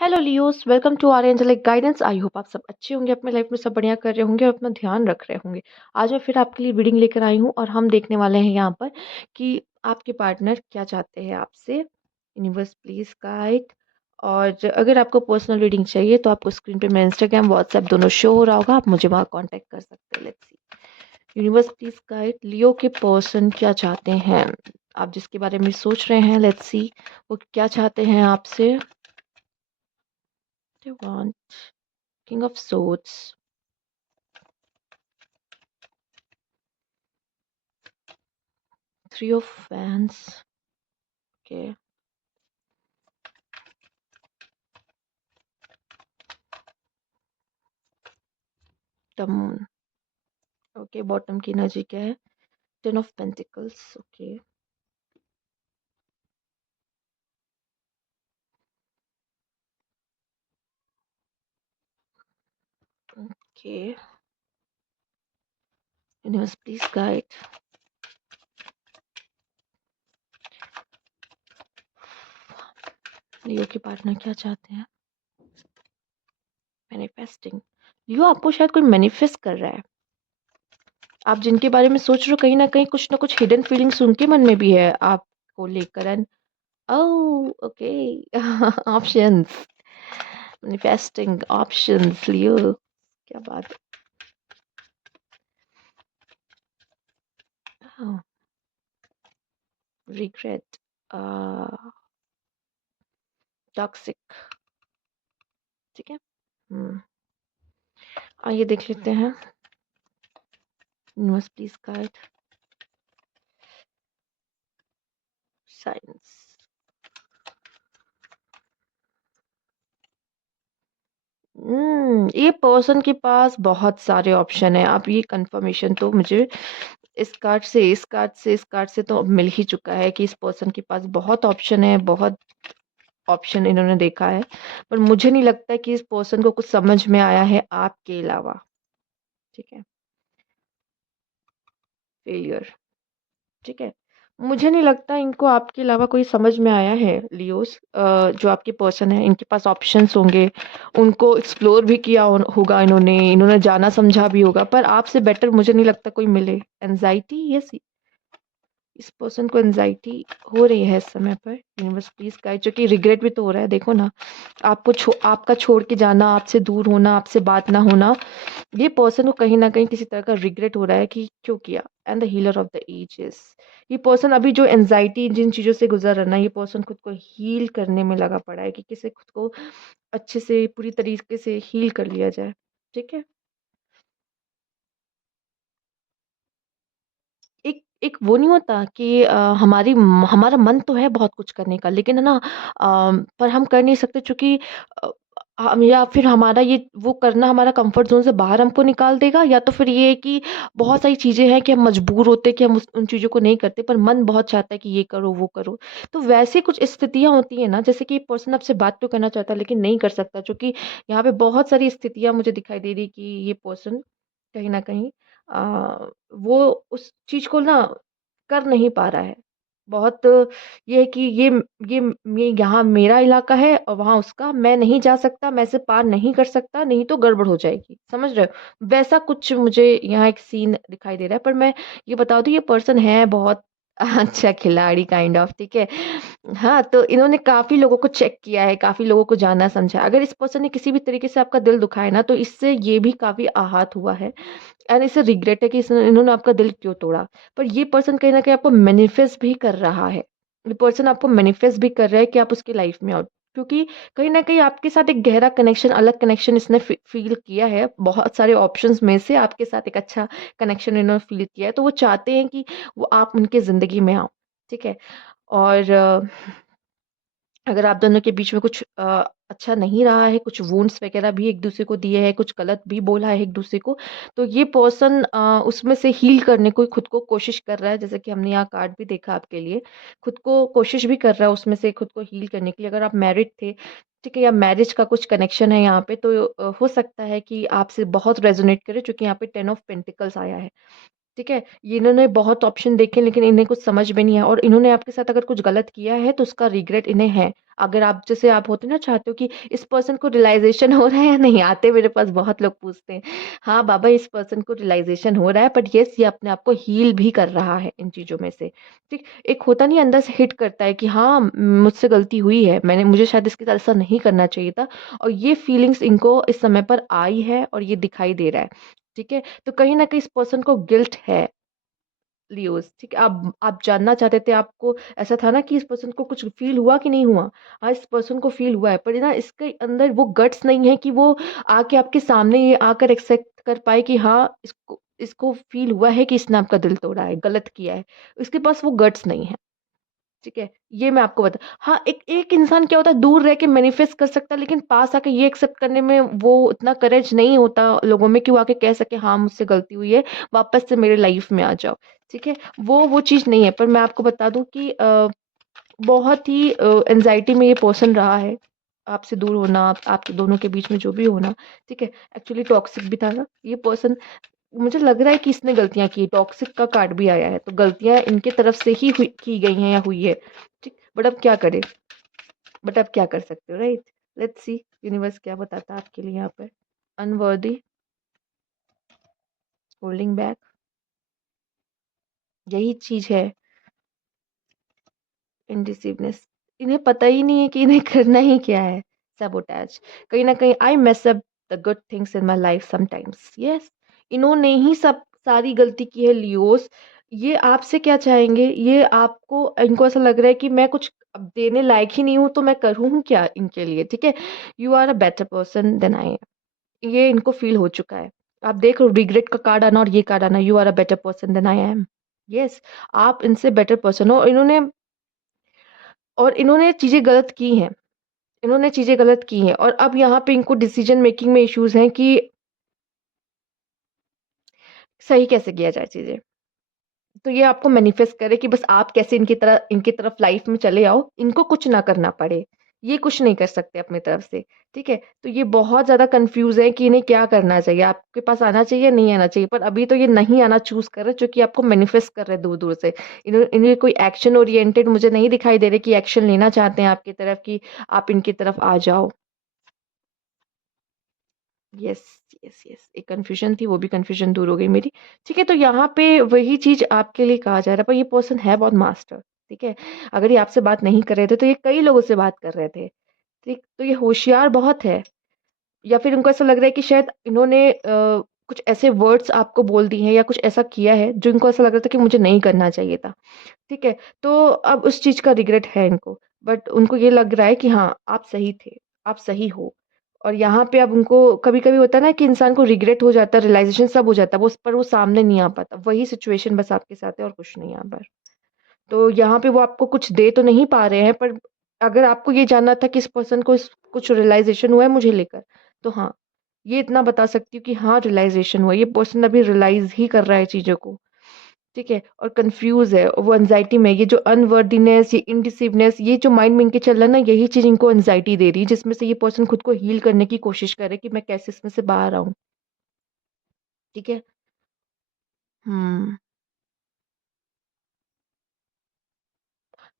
Hello Leos, welcome to our angelic guidance. I hope आप सब अच्छे होंगे, अपने लाइफ में सब बढ़िया कर रहे होंगे और अपना ध्यान रख रहे होंगे। आज मैं फिर आपके लिए रीडिंग लेकर आई हूँ और हम देखने वाले हैं यहाँ पर कि आपके पार्टनर क्या चाहते हैं आपसे। Universe please guide. और अगर आपको पर्सनल रीडिंग चाहिए तो आपको स्क्रीन पे मेरा इंस्टाग्राम व्हाट्सएप दोनों शो हो रहा होगा, आप मुझे वहाँ कॉन्टैक्ट कर सकते हैं। Let's see universe please guide, Leo के पर्सन क्या चाहते हैं, आप जिसके बारे में सोच रहे हैं। लेट्स सी वो क्या चाहते हैं आपसे। They want King of Swords, Three of Wands, okay, the Moon, okay, bottom की एनर्जी क्या है, Ten of Pentacles, okay, okay, universe please guide, लियो के पार्टनर क्या चाहते हैं। मैनिफेस्टिंग, लियो आपको शायद कोई मैनिफेस्ट कर रहा है। आप जिनके बारे में सोच रहे हो कहीं ना कुछ हिडन फीलिंग्स उनके मन में भी है आपको लेकर। And oh okay options, manifesting options, Leo क्या बात है। रिग्रेट, टॉक्सिक, ठीक है। हम्म, आइए देख लेते हैं। Universe please guide, science. ये पर्सन के पास बहुत सारे ऑप्शन है। आप ये कंफर्मेशन तो मुझे इस कार्ड से, इस कार्ड से, इस कार्ड से तो अब मिल ही चुका है कि इस पर्सन के पास बहुत ऑप्शन है, बहुत ऑप्शन इन्होंने देखा है। पर मुझे नहीं लगता है कि इस पर्सन को कुछ समझ में आया है आपके अलावा, ठीक है। फेलियर, ठीक है। मुझे नहीं लगता इनको आपके अलावा कोई समझ में आया है। लियोस, जो आपके पर्सन है इनके पास ऑप्शंस होंगे, उनको एक्सप्लोर भी किया होगा, इन्होंने इन्होंने जाना समझा भी होगा, पर आपसे बेटर मुझे नहीं लगता कोई मिले। एनजाइटी, यस, इस पर्सन को एनजाइटी हो रही है इस समय पर। यूनिवर्स प्लीज गाइड, जो कि रिग्रेट भी तो हो रहा है, देखो ना। आपका छोड़ के जाना, आपसे दूर होना, आपसे बात ना होना, ये पर्सन को कहीं ना कहीं किसी तरह का रिग्रेट हो रहा है कि क्यों किया। And the healer of the ages, ये पर्सन अभी जो एनजाइटी जिन चीजों से गुजर रहा है ना, ये पर्सन खुद को हील करने में लगा पड़ा है कि किसे खुद को अच्छे से पूरी तरीके से हील कर लिया जाए, ठीक है। एक एक वो नहीं होता कि हमारा मन तो है बहुत कुछ करने का, लेकिन है ना, पर हम कर नहीं सकते क्योंकि अ, हम, या फिर हमारा ये वो करना हमारा कंफर्ट जोन से बाहर हमको निकाल देगा, या तो फिर ये है कि बहुत सारी चीज़ें हैं कि हम मजबूर होते हैं कि हम उन चीज़ों को नहीं करते, पर मन बहुत चाहता है कि ये करो वो करो। तो वैसे कुछ स्थितियां होती है ना, जैसे कि पर्सन आपसे बात तो करना चाहता है लेकिन नहीं कर सकता, क्योंकि यहाँ पे बहुत सारी स्थितियां मुझे दिखाई दे रही कि ये पर्सन कहीं न कहीं वो उस चीज़ को ना कर नहीं पा रहा है। बहुत ये है कि ये यहाँ मेरा इलाका है और वहाँ उसका, मैं नहीं जा सकता, मैं इसे पार नहीं कर सकता, नहीं तो गड़बड़ हो जाएगी। समझ रहे हो? वैसा कुछ मुझे यहाँ एक सीन दिखाई दे रहा है, पर मैं ये बता दूँ, ये पर्सन है बहुत अच्छा खिलाड़ी काइंड ऑफ, ठीक है। हाँ, तो इन्होंने काफ़ी लोगों को चेक किया है, काफ़ी लोगों को जाना समझा है। अगर इस पर्सन ने किसी भी तरीके से आपका दिल दुखाया है ना, तो इससे ये भी काफ़ी आहत हुआ है। एंड इसे रिग्रेट है कि इन्होंने आपका दिल क्यों तोड़ा। पर ये पर्सन कहीं न कहीं आपको मैनिफेस्ट भी कर रहा है। ये पर्सन आपको मैनिफेस्ट भी कर रहा है कि आप उसकी लाइफ़ में आओ। क्योंकि कहीं न कहीं आपके साथ एक गहरा कनेक्शन, अलग कनेक्शन इसने फ़ील किया है। बहुत सारे ऑप्शंस में से आपके साथ एक अच्छा कनेक्शन इन्होंने फ़ील किया है। तो वो चाहते हैं कि वो आप उनकी ज़िंदगी में आओ, ठीक है? और अगर आप दोनों के बीच में कुछ अच्छा नहीं रहा है, कुछ वुंड्स वगैरह भी एक-दूसरे को दिए हैं, कुछ गलत भी बोला है एक-दूसरे को, तो ये पर्सन उसमें से हील करने को खुद को कोशिश कर रहा है, जैसे कि हमने यहाँ कार्ड भी देखा आपके लिए। खुद को कोशिश भी कर रहा है उसमें से खुद को हील करने के लिए। अगर आप मैरिड थे, ठीक है, या मैरिज का कुछ कनेक्शन है यहाँ पे, तो हो सकता है कि आपसे बहुत रेज़ोनेट करे, चूँकि यहाँ पे 10 ऑफ पेंटिकल्स आया है। ठीक है? ये इन्होंने बहुत ऑप्शन देखे लेकिन इन्हें कुछ समझ में नहीं आया और इन्होंने आपके साथ अगर कुछ गलत किया है तो उसका रिग्रेट इन्हें है। अगर आप जैसे आप होते ना चाहते हो कि इस पर्सन को रियलाइज़ेशन हो रहा है या नहीं? आते मेरे पास बहुत लोग पूछते हैं। हाँ, बाबा इस पर्सन को रियलाइज़ेशन हो रहा है बट येस ये अपने आप को हील भी कर रहा है इन चीज़ों में से। ठीक? एक होता नहीं अंदर से हिट करता है कि हाँ, मुझसे गलती हुई है। मुझे शायद इसके साथ ऐसा नहीं करना चाहिए था और ये फीलिंग्स इनको इस समय पर आई है और ये दिखाई दे रहा है। ठीक है? तो कहीं न कहीं इस पर्सन को गिल्ट है लियोज़, ठीक है? आप जानना चाहते थे आपको ऐसा था ना कि इस पर्सन को कुछ फ़ील हुआ कि नहीं हुआ? हाँ, इस पर्सन को फ़ील हुआ है, पर ना इसके अंदर वो गट्स नहीं है कि वो आके आपके सामने ये आकर एक्सेप्ट कर पाए कि हाँ, इसको इसको फ़ील हुआ है कि इसने आपका दिल तोड़ा है, गलत किया है। उसके पास वो गट्स नहीं है। ठीक है? ये मैं आपको हाँ, एक एक इंसान क्या होता है दूर रह के मैनिफेस्ट कर सकता है, लेकिन पास आके ये एक्सेप्ट करने में वो उतना करेज नहीं होता लोगों में कि वो आके कह सके हाँ, मुझसे गलती हुई है, वापस से मेरे लाइफ में आ जाओ। ठीक है? वो चीज़ नहीं है, पर मैं आपको बता दूँ कि बहुत ही एंग्ज़ायटी में ये पर्सन रहा है। आपसे दूर होना, आप दोनों के बीच में जो भी होना, ठीक है? एक्चुअली टॉक्सिक भी था ना, ये पर्सन मुझे लग रहा है कि इसने गलतियाँ की, टॉक्सिक का कार्ड भी आया है, तो गलतियाँ इनके तरफ से ही हुई की गई हैं या हुई है, ठीक? बट अब क्या कर सकते हो, राइट? लेट्स सी यूनिवर्स क्या बताता है आपके लिए यहाँ पे। अनवर्दी, होल्डिंग बैक, यही चीज़ है, इंडिसिवनेस। इन्हें पता ही नहीं है कि इन्हें करना ही क्या है, सैबोटाज। कहीं न कहीं I mess up the good things in my life sometimes, yes. इन्होंने ही सब सारी गलती की है लियोज़। ये आपसे क्या चाहेंगे? ये आपको इनको ऐसा लग रहा है कि मैं कुछ अब देने लायक ही नहीं हूँ, तो मैं करूँ क्या इनके लिए, ठीक है? You are a better person than I am. ये इनको फ़ील हो चुका है। आप देख रिग्रेट का कार्ड आना और ये कार्ड आना, you are a better person than I am. Yes, आप इनसे बेटर पर्सन हो। इन्होंने चीज़ें गलत की हैं। इन्होंने चीज़ें गलत की हैं और अब यहाँ पे इनको डिसीज़न मेकिंग में इश्यूज़ हैं कि सही कैसे किया जाए चीज़ें। तो ये आपको मैनिफेस्ट करे कि बस आप कैसे इनकी तरफ लाइफ़ में चले आओ, इनको कुछ ना करना पड़े। ये कुछ नहीं कर सकते अपनी तरफ से, ठीक है? तो ये बहुत ज़्यादा कन्फ्यूज़ है कि इन्हें क्या करना चाहिए, आपके पास आना चाहिए या नहीं आना चाहिए? पर अभी तो ये नहीं आना चूज़ कर रहे, जो कि आपको मैनिफेस्ट कर रहे हैं दूर-दूर से। इन्हें कोई एक्शन ओरिएंटेड मुझे नहीं दिखाई दे रहे कि एक्शन लेना चाहते हैं आपकी तरफ कि आप इनकी तरफ आ जाओ। Yes, yes, yes. एक कन्फ्यूज़न थी, वो भी कन्फ्यूज़न दूर हो गई मेरी। ठीक है, तो यहाँ पे वही चीज़ आपके लिए कहा जा रहा है, पर ये पर्सन है बहुत मास्टर, ठीक है? अगर ये आपसे बात नहीं कर रहे थे, तो ये कई लोगों से बात कर रहे थे, ठीक? तो ये होशियार बहुत है या फिर उनको ऐसा लग रहा है कि शायद इन्होंने कुछ ऐसे वर्ड्स आपको बोल दिए हैं या कुछ ऐसा किया है, जो इनको ऐसा लग रहा था कि मुझे नहीं करना चाहिए था, ठीक है? तो अब उस चीज़ का रिग्रेट है इनको, बट उनको ये लग रहा है कि हाँ, आप सही थे, आप सही हो। और यहाँ पे अब उनको कभी-कभी होता है ना कि इंसान को रिग्रेट हो जाता है, रियलाइज़ेशन सब हो जाता है, वो सामने नहीं आ पाता। वही सिचुएशन बस आपके साथ है और कुछ नहीं यहाँ पर। तो यहाँ पे वो आपको कुछ दे तो नहीं पा रहे हैं, पर अगर आपको ये जानना था कि इस पर्सन को कुछ रियलाइज़ेशन हुआ है मुझे लेकर, तो हाँ, ये इतना बता सकती हूँ कि हाँ, रियलाइज़ेशन हुआ है। ये पर्सन अभी रियलाइज़ ही कर रहा है चीज़ों को। ठीक है? और कन्फ्यूज़ है, वो एंग्ज़ायटी में ये जो अनवर्दीनेस, ये इंडिसिवनेस, ये जो माइंड में इनके चल रहा है ना, यही चीज़ इनको एंग्ज़ायटी दे रही है, जिसमें से ये पर्सन खुद को हील करने की कोशिश कर रहे हैं कि मैं कैसे इसमें से बाहर आऊँ। ठीक है? हुँ।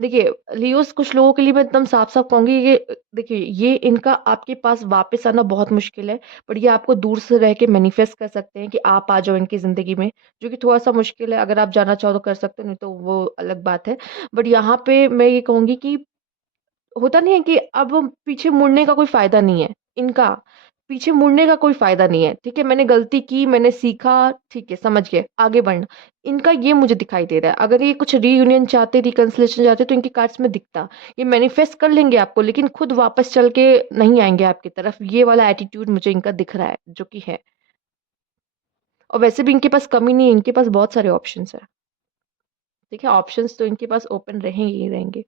देखिए, लियोज़ कुछ लोगों के लिए मैं एकदम साफ-साफ कहूँगी ये देखिए, ये इनका आपके पास वापस आना बहुत मुश्किल है, बट ये आपको दूर से रह के मैनिफेस्ट कर सकते हैं कि आप आ जाओ इनकी ज़िंदगी में, जो कि थोड़ा-सा मुश्किल है। अगर आप जाना चाहो तो कर सकते हो, नहीं तो वो अलग बात है। बट यहाँ पे मैं ये कहूँगी कि होता नहीं है कि अब पीछे मुड़ने का कोई फ़ायदा नहीं है, इनका। पीछे मुड़ने का कोई फ़ायदा नहीं है, ठीक है? मैंने गलती की, मैंने सीखा, ठीक है, समझ गए, आगे बढ़ना। इनका ये मुझे दिखाई दे रहा है। अगर ये कुछ रीयूनियन चाहते, रिकन्सिलिएशन चाहते, तो इनके कार्ड्स में दिखता। ये मैनिफेस्ट कर लेंगे आपको, लेकिन खुद वापस चल के नहीं आएँगे आपकी तरफ। ये वाला एटीट्यूड मुझे इनका दिख रहा है, जो कि है। और वैसे भी इनके पास कमी नहीं है, इनके पास बहुत सारे ऑप्शंस हैं। ठीक है? ऑप्शंस तो इनके पास ओपन रहेंगे ही रहेंगे।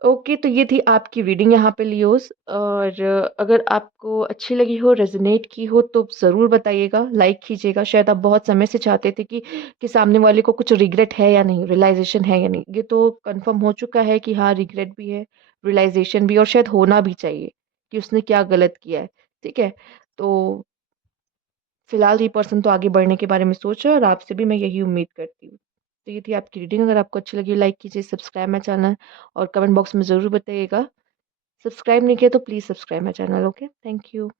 ओके, तो ये थी आपकी रीडिंग यहाँ पे लियोज़ और अगर आपको अच्छी लगी हो, रेज़ोनेट की हो तो ज़रूर बताइएगा, लाइक कीजिएगा। शायद आप बहुत समय से चाहते थे कि सामने वाले को कुछ रिग्रेट है या नहीं, रियलाइज़ेशन है या नहीं। ये तो कन्फर्म हो चुका है कि हाँ, रिग्रेट भी है, रियलाइज़ेशन भी और शायद होना भी चाहिए कि उसने क्या गलत किया है, ठीक है? तो फ़िलहाल ये पर्सन तो आगे बढ़ने के बारे में सोच रहा है और आपसे भी मैं यही उम्मीद करती हूँ। तो ये थी आपकी रीडिंग, अगर आपको अच्छी लगी लाइक कीजिए, सब्सक्राइब माय चैनल और कमेंट बॉक्स में ज़रूर बताइएगा। सब्सक्राइब नहीं किया तो please subscribe my channel. Okay, thank you.